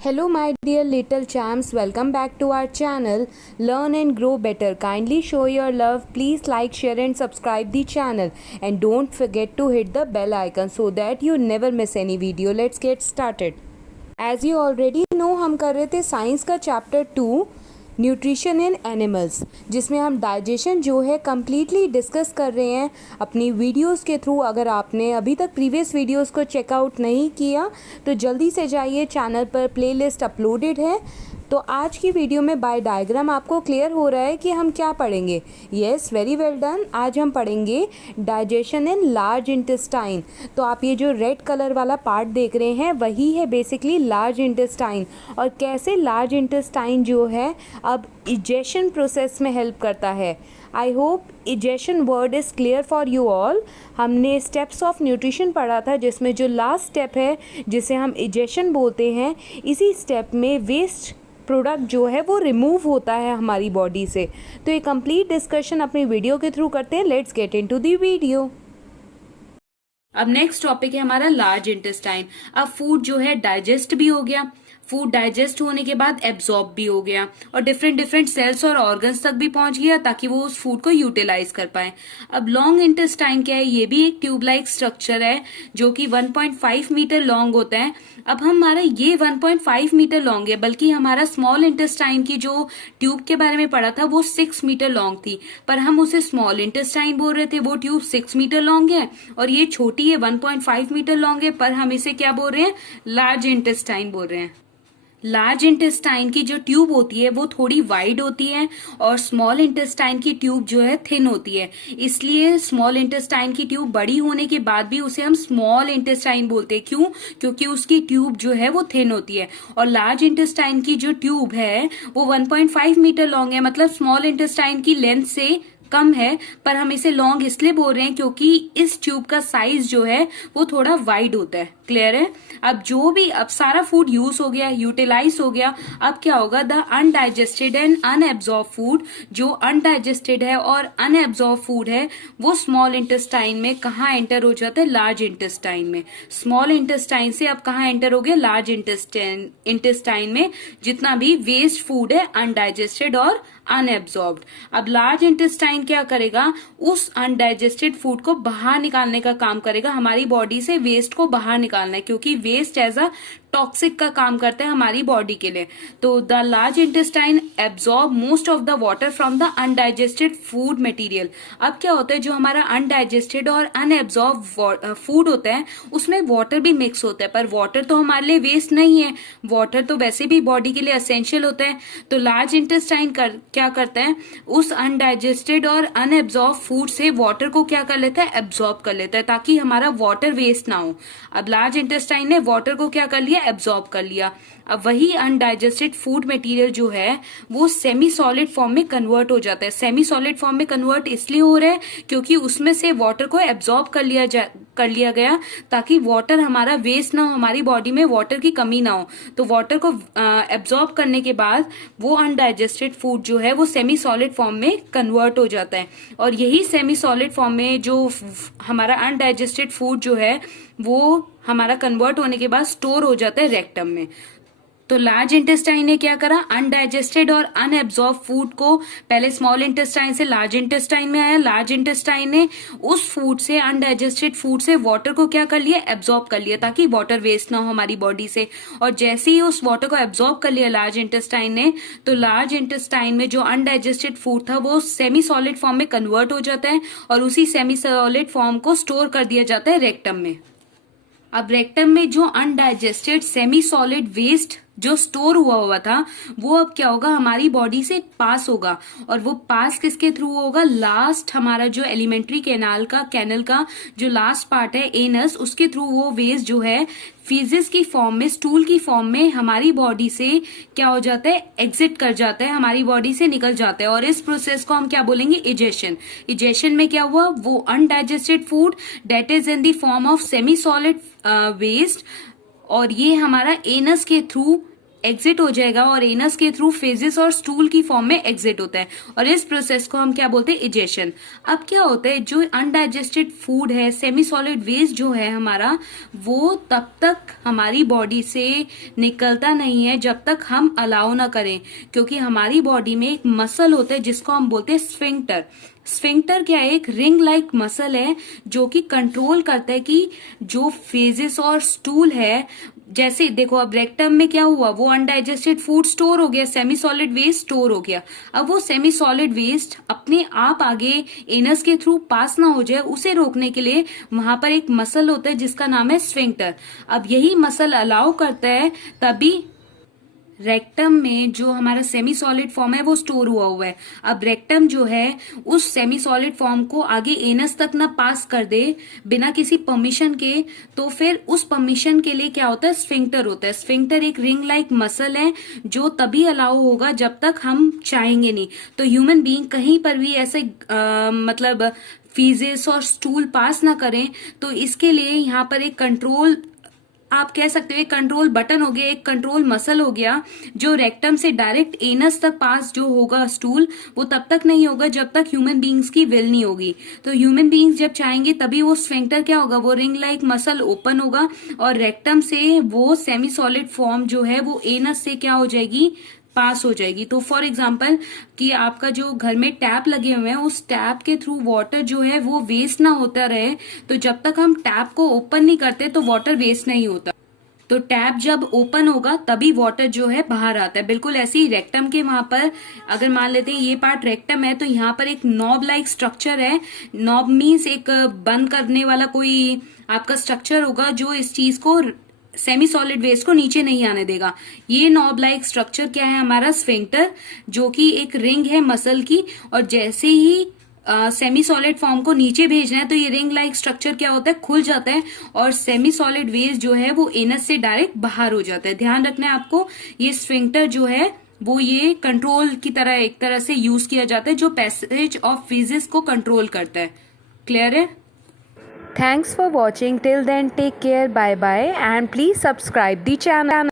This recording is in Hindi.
Hello, my dear little champs. Welcome back to our channel. Learn and grow better. Kindly show your love. Please like, share, and subscribe the channel. And don't forget to hit the bell icon so that you never miss any video. Let's get started. As you already know, हम कर रहे थे साइंस का चैप्टर 2 न्यूट्रिशन इन एनिमल्स, जिसमें हम डाइजेशन जो है कम्प्लीटली डिस्कस कर रहे हैं अपनी वीडियोस के थ्रू। अगर आपने अभी तक प्रीवियस वीडियोस को चेकआउट नहीं किया तो जल्दी से जाइए, चैनल पर प्लेलिस्ट अपलोडेड है। तो आज की वीडियो में बाय डायग्राम आपको क्लियर हो रहा है कि हम क्या पढ़ेंगे। Yes, very well done. आज हम पढ़ेंगे डाइजेशन इन लार्ज इंटेस्टाइन। तो आप ये जो रेड कलर वाला पार्ट देख रहे हैं वही है बेसिकली लार्ज इंटेस्टाइन, और कैसे लार्ज इंटेस्टाइन जो है अब इजेशन प्रोसेस में हेल्प करता है। I hope egestion word is clear for you all. हमने स्टेप्स ऑफ न्यूट्रिशन पढ़ा था, जिसमें जो लास्ट स्टेप है जिसे हम इजेशन बोलते हैं, इसी स्टेप में वेस्ट प्रोडक्ट जो है वो रिमूव होता है हमारी बॉडी से। तो ये कंप्लीट डिस्कशन अपनी वीडियो के थ्रू करते हैं। Let's get into the video. अब नेक्स्ट टॉपिक है हमारा लार्ज इंटेस्टाइन। अब फूड जो है डाइजेस्ट भी हो गया, फूड डाइजेस्ट होने के बाद एब्जॉर्ब भी हो गया और डिफरेंट डिफरेंट सेल्स और ऑर्गन्स तक भी पहुंच गया ताकि वो उस फूड को यूटिलाइज कर पाए। अब लॉन्ग इंटेस्टाइन क्या है? ये भी एक ट्यूब लाइक स्ट्रक्चर है जो कि 1.5 मीटर लॉन्ग होता है। अब हमारा ये 1.5 मीटर लॉन्ग है, बल्कि हमारा स्मॉल इंटेस्टाइन की जो ट्यूब के बारे में पढ़ा था वो 6 मीटर लॉन्ग थी, पर हम उसे स्मॉल इंटेस्टाइन बोल रहे थे। वो ट्यूब 6 मीटर लॉन्ग है और ये छोटी है, 1.5 मीटर लॉन्ग है, पर हम इसे क्या बोल रहे हैं? लार्ज इंटेस्टाइन बोल रहे हैं। लार्ज इंटेस्टाइन की जो ट्यूब होती है वो थोड़ी वाइड होती है और स्मॉल इंटेस्टाइन की ट्यूब जो है थिन होती है। इसलिए स्मॉल इंटेस्टाइन की ट्यूब बड़ी होने के बाद भी उसे हम स्मॉल इंटेस्टाइन बोलते हैं। क्यों? क्योंकि उसकी ट्यूब जो है वो थिन होती है। और लार्ज इंटेस्टाइन की जो ट्यूब है वो 1.5 मीटर लॉन्ग है, मतलब स्मॉल इंटेस्टाइन की लेंथ से कम है, पर हम इसे लॉन्ग इसलिए बोल रहे हैं क्योंकि इस ट्यूब का साइज जो है वो थोड़ा वाइड होता है। क्लियर है? अब सारा फूड यूज हो गया, यूटिलाइज हो गया। अब क्या होगा? The undigested and unabsorbed food, जो अनडाइजेस्टेड है और अनएब्जॉर्ब फूड है, वो स्मॉल इंटेस्टाइन में कहाँ एंटर हो जाता है? लार्ज इंटेस्टाइन में। स्मॉल इंटेस्टाइन से अब कहाँ एंटर हो गया? लार्ज इंटेस्टाइन में। जितना भी वेस्ट फूड है अनडाइजेस्टेड और अनएब्जॉर्ब्ड। अब लार्ज इंटेस्टाइन क्या करेगा? उस अनडाइजेस्टेड फूड को बाहर निकालने का काम करेगा, हमारी बॉडी से वेस्ट को बाहर निकालना है, क्योंकि वेस्ट एज अ टॉक्सिक का काम करता है हमारी बॉडी के लिए। तो the large intestine absorb most of the water from the undigested food material. अब क्या होता है? जो हमारा अनडाइजेस्टेड और अनएब्जॉर्ब फूड होता है उसमें वाटर भी मिक्स होता है, पर वाटर तो हमारे लिए वेस्ट नहीं है, वाटर तो वैसे भी बॉडी के लिए एसेंशियल होता है। तो लार्ज इंटेस्टाइन क्या करता है? उस अनडाइजेस्टेड और अनएब्जॉर्ब फूड से वाटर को क्या कर लेता है? एब्जॉर्ब कर लेता है, ताकि हमारा वाटर वेस्ट ना हो। अब लार्ज इंटेस्टाइन ने वाटर को क्या कर लिया? एब्जॉर्ब कर लिया। अब वही अनडाइजेस्टेड फूड मटेरियल जो है वो सेमी सॉलिड फॉर्म में कन्वर्ट हो जाता है। सेमी सॉलिड फॉर्म में कन्वर्ट इसलिए हो रहा है क्योंकि उसमें से वाटर को एब्जॉर्ब कर लिया गया, ताकि वाटर हमारा वेस्ट ना हो, हमारी बॉडी में वाटर की कमी ना हो। तो वाटर को एब्जॉर्ब करने के बाद वो अनडाइजेस्टेड फूड जो है वो सेमी सॉलिड फॉर्म में कन्वर्ट हो जाता है। और यही सेमी सॉलिड फॉर्म में जो हमारा अनडाइजेस्टेड फूड जो है वो हमारा कन्वर्ट होने के बाद स्टोर हो जाता है रेक्टम में। तो लार्ज इंटेस्टाइन ने क्या करा? अनडाइजेस्टेड और अनएब्जॉर्ब फूड को पहले स्मॉल इंटेस्टाइन से लार्ज इंटेस्टाइन में आया। लार्ज इंटेस्टाइन ने उस फूड से, अनडाइजेस्टेड फूड से वाटर को क्या कर लिया? एब्जॉर्ब कर लिया, ताकि वाटर वेस्ट ना हो हमारी बॉडी से। और जैसे ही उस वाटर को एब्जॉर्ब कर लिया लार्ज इंटेस्टाइन ने, तो लार्ज इंटेस्टाइन में जो अनडाइजेस्टेड फूड था वो सेमी सॉलिड फॉर्म में कन्वर्ट हो जाता है और उसी सेमी सॉलिड फॉर्म को स्टोर कर दिया जाता है रेक्टम में। अब रेक्टम में जो अनडाइजेस्टेड सेमी सॉलिड वेस्ट जो स्टोर हुआ था वो अब क्या होगा? हमारी बॉडी से पास होगा। और वो पास किसके थ्रू होगा? लास्ट हमारा जो एलिमेंट्री कैनल का जो लास्ट पार्ट है, एनस, उसके थ्रू वो वेस्ट जो है फीजेस की फॉर्म में, स्टूल की फॉर्म में हमारी बॉडी से क्या हो जाता है? एग्जिट कर जाता है, हमारी बॉडी से निकल जाता है। और इस प्रोसेस को हम क्या बोलेंगे? इजेशन। इजेशन में क्या हुआ? वो undigested food that is in the form of semi solid waste, और ये हमारा एनस के थ्रू एग्जिट हो जाएगा और एनस के थ्रू फेजेस और स्टूल की फॉर्म में एग्जिट होता है, और इस प्रोसेस को हम क्या बोलते हैं, इजेशन। अब क्या होता है, जो अनडाइजेस्टेड फूड है, सेमी सॉलिड वेस्ट जो है हमारा, वो तब तक हमारी बॉडी से निकलता नहीं है जब तक हम अलाउ ना करें, क्योंकि हमारी बॉडी में एक मसल होता है जिसको हम बोलते हैं स्फिंक्टर। स्फिंक्टर क्या है, एक रिंग लाइक मसल है जो कि कंट्रोल करता है कि जो फेजेस और स्टूल है, जैसे देखो अब रेक्टम में क्या हुआ, वो अनडाइजेस्टेड फूड स्टोर हो गया, सेमी सॉलिड वेस्ट स्टोर हो गया। अब वो सेमी सॉलिड वेस्ट अपने आप आगे एनस के थ्रू पास ना हो जाए, उसे रोकने के लिए वहां पर एक मसल होता है जिसका नाम है स्फिंक्टर। अब यही मसल अलाउ करता है तभी रेक्टम में जो हमारा सेमी सॉलिड फॉर्म है वो स्टोर हुआ है। अब रेक्टम जो है उस सेमी सॉलिड फॉर्म को आगे एनस तक ना पास कर दे बिना किसी परमिशन के, तो फिर उस परमिशन के लिए क्या होता है, स्फिंक्टर होता है। स्फिंक्टर एक रिंग लाइक मसल है जो तभी अलाउ होगा जब तक हम चाहेंगे नहीं। तो ह्यूमन बीइंग कहीं पर भी ऐसे मतलब फीजेस और स्टूल पास ना करें, तो इसके लिए यहाँ पर एक कंट्रोल, आप कह सकते हो एक कंट्रोल बटन हो गया, एक कंट्रोल मसल हो गया, जो रेक्टम से डायरेक्ट एनस तक पास जो होगा स्टूल, वो तब तक नहीं होगा जब तक ह्यूमन बीइंग्स की विल नहीं होगी। तो ह्यूमन बीइंग्स जब चाहेंगे तभी वो स्फिंक्टर क्या होगा, वो रिंग लाइक मसल ओपन होगा और रेक्टम से वो सेमी सॉलिड फॉर्म जो है वो एनस से क्या हो जाएगी, पास हो जाएगी। तो फॉर एग्जाम्पल कि आपका जो घर में टैप लगे हुए हैं, उस टैप के थ्रू वाटर जो है वो वेस्ट ना होता रहे, तो जब तक हम टैप को ओपन नहीं करते तो वाटर वेस्ट नहीं होता। तो टैप जब ओपन होगा तभी वाटर जो है बाहर आता है। बिल्कुल ऐसे ही रेक्टम के वहां पर, अगर मान लेते हैं ये पार्ट रेक्टम है, तो यहाँ पर एक नॉब लाइक स्ट्रक्चर है। नॉब मीन्स एक बंद करने वाला कोई आपका स्ट्रक्चर होगा जो इस चीज को, सेमी सॉलिड वेस्ट को नीचे नहीं आने देगा। ये नॉब लाइक स्ट्रक्चर क्या है, हमारा स्फिंक्टर, जो कि एक रिंग है मसल की, और जैसे ही सेमी सॉलिड फॉर्म को नीचे भेजना है तो ये रिंग लाइक स्ट्रक्चर क्या होता है, खुल जाता है और सेमी सॉलिड वेस्ट जो है वो एनस से डायरेक्ट बाहर हो जाता है। ध्यान रखना है आपको, ये स्फिंक्टर जो है वो ये कंट्रोल की तरह एक तरह से यूज किया जाता है, जो पैसेज ऑफ फेजेस को कंट्रोल करता है। क्लियर है? Thanks for watching. Till then, take care. Bye bye. And please subscribe the channel.